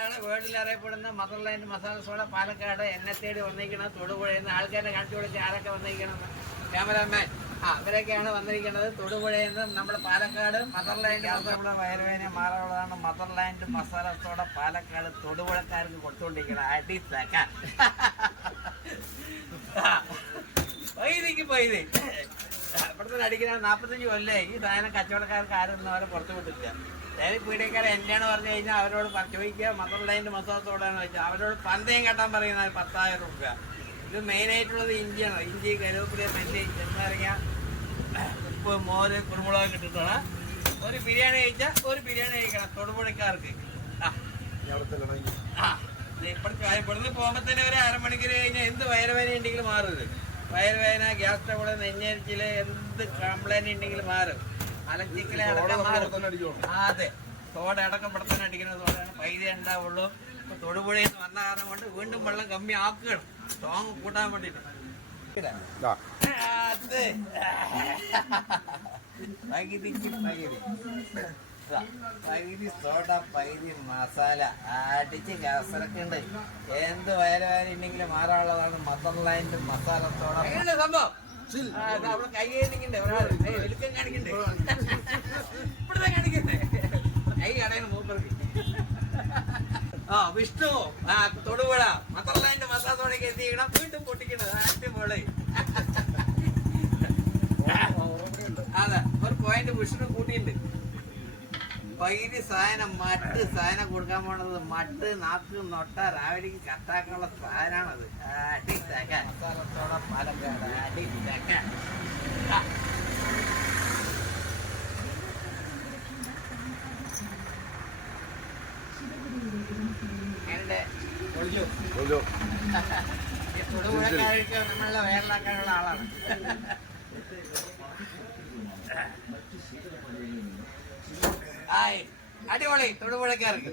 അതുകൊണ്ടാണ് വേൾഡിൽ അറിയപ്പെടുന്ന മദർലാൻഡ് മസാല സോഡ പാലക്കാട് എന്നെ തേടി വന്നിരിക്കുന്നത്. തൊടുപുഴയിൽ നിന്ന് ആൾക്കാരെ കാണിച്ചു കൊടുത്ത് ആരൊക്കെ വന്നിരിക്കണം ക്യാമറാമാൻ അവരൊക്കെയാണ് വന്നിരിക്കുന്നത്. തൊടുപുഴയിൽ നിന്ന് നമ്മുടെ പാലക്കാട് മദർലാൻഡ് നമ്മുടെ വയറുവേദന മാറാനുള്ളതാണ്. മദർലാൻഡ് മസാല സോഡ പാലക്കാട് തൊടുപുഴക്കാർക്ക് കൊടുത്തുകൊണ്ടിരിക്കണം. അടി തക്കാൻ പൈതി ഇവിടുത്തെ അടിക്കുന്ന 45 കൊല്ലേ ഈ സാധനം കച്ചവടക്കാർക്ക് ആരും അവരെ പുറത്തു വിട്ടില്ല. അതായത് പീഡിയക്കാരെ എന്റെയാണ് പറഞ്ഞു കഴിഞ്ഞാൽ അവരോട് ചോദിക്കുക മദർലാൻഡ് മസാല സോഡാന്ന് വെച്ചാൽ അവരോട് പന്തയം കെട്ടാൻ പറയുന്നത് 10,000 രൂപ. ഇത് മെയിനായിട്ടുള്ളത് ഇഞ്ചിയാണ്. ഇഞ്ചി, കരുവേപ്പില, നെല്ല്, ചെറുനാരങ്ങ, ഉപ്പ്, മോര്, കുരുമുളക് കിട്ടിട്ടാണ് ഒരു ബിരിയാണി കഴിച്ചാൽ ഒരു ബിരിയാണി കഴിക്കണം തൊടുപുഴക്കാർക്ക്. ഇവിടുന്ന് പോകുമ്പോൾ തന്നെ ഒരു അരമണിക്കൂർ കഴിഞ്ഞാൽ എന്ത് വയറുവേദന ഉണ്ടെങ്കിലും മാറും. ഇത് വയറുവേദന, ഗ്യാസ് ട്രബിള്, നെഞ്ഞരിച്ചില്, എന്ത് കംപ്ലൈന്റ് ഉണ്ടെങ്കിലും മാറും. അലച്ചിക്കലെ അടക്കം മാറും. അതെ, സോഡ അടക്കം പെടുത്താൻ അടിക്കുന്ന സോഡയാണ്. പൈസ ഉണ്ടാവുള്ളൂ. ഇപ്പൊ തൊടുപുഴയിൽ നിന്ന് വന്ന കാരണം കൊണ്ട് വീണ്ടും വെള്ളം കമ്മി ആക്കുകയാണ് സ്ട്രോങ് കൂട്ടാൻ വേണ്ടിട്ട്. പൈതി സോഡ, പൈതി മസാല അടിച്ച് കസരക്കുണ്ട്. എന്ത് വയറുവേദന ഉണ്ടെങ്കിലും മാറാനുള്ളതാണ് മദർലാൻഡ് മസാല സോഡ. സംഭവം അവിടെ കൈ കാണിക്കണ്ടേ, ഒരാള് വെളുക്കം കാണിക്കണ്ടേ, ഇവിടുത്തെ കാണിക്കണ്ടേ, കൈ കടയുന്ന മൂപ്പർക്ക്. വിഷ്ണു തൊടുപുഴ മദർലാൻഡ് മസാല സോഡയ്ക്ക് എത്തിക്കണം. വീണ്ടും പൊട്ടിക്കണത് അടിപൊളി. അതെ, ഒരു പോയിന്റ് വിഷ്ണു കൂട്ടിയിട്ടുണ്ട്. പൈരി സാധനം മട്ട് സാധനം കൊടുക്കാൻ പോണത് മട്ട്, നാക്ക്, നൊട്ട രാവിലേക്ക് കട്ടാക്കാനുള്ള സാധനമാണത്. അടി തേക്കാൻ മസാലത്തോടെ പാലക്കാട് അടി തേക്കാൻ. തൊടുപുഴക്കാർക്ക് നമ്മളെ വേറെയാക്കാനുള്ള ആളാണ്. അടിപൊളി തൊടുപുഴക്കാർക്ക്.